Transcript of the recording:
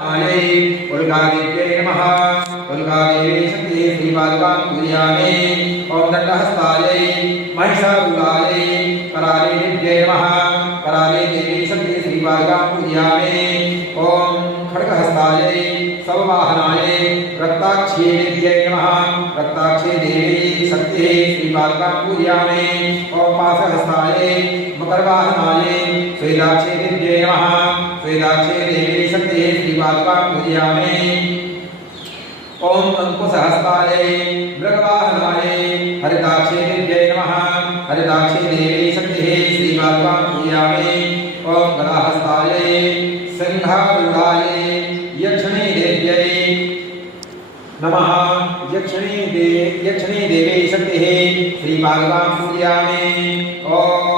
उल्कादित्यै नमः उल्कादेवी शक्ति श्रीपादुकां पूजयामि ओम दंडहस्तायै महिषासुरायै करालेभ्यै नमः कराले देवी शक्ति श्रीपादुकां पूजयामि ओम खड्गहस्तायै सववाहनायै रक्ताक्षेभ्यै नमः रक्ताक्षे देवी शक्ति श्रीपादुकां पूजयामि ओम पाशहस्तायै मकरवाहनायै श्वेताक्षेभ्यै नमः श्वेताक्षे देवी शक्ति श्रीपादुकां पूजयामि ओम अंकुशहस्तायै मृगवाहनायै हरिताक्षेभ्यै नमः हरिताक्षे देवी शक्ति श्रीपादुकां पूजयामि ओम गदाहस्तायै सिंहारूढायै यक्षिणी देव्यै नमः यक्षिणी देवी शक्ति श्रीपादुकां पूजयामि ओम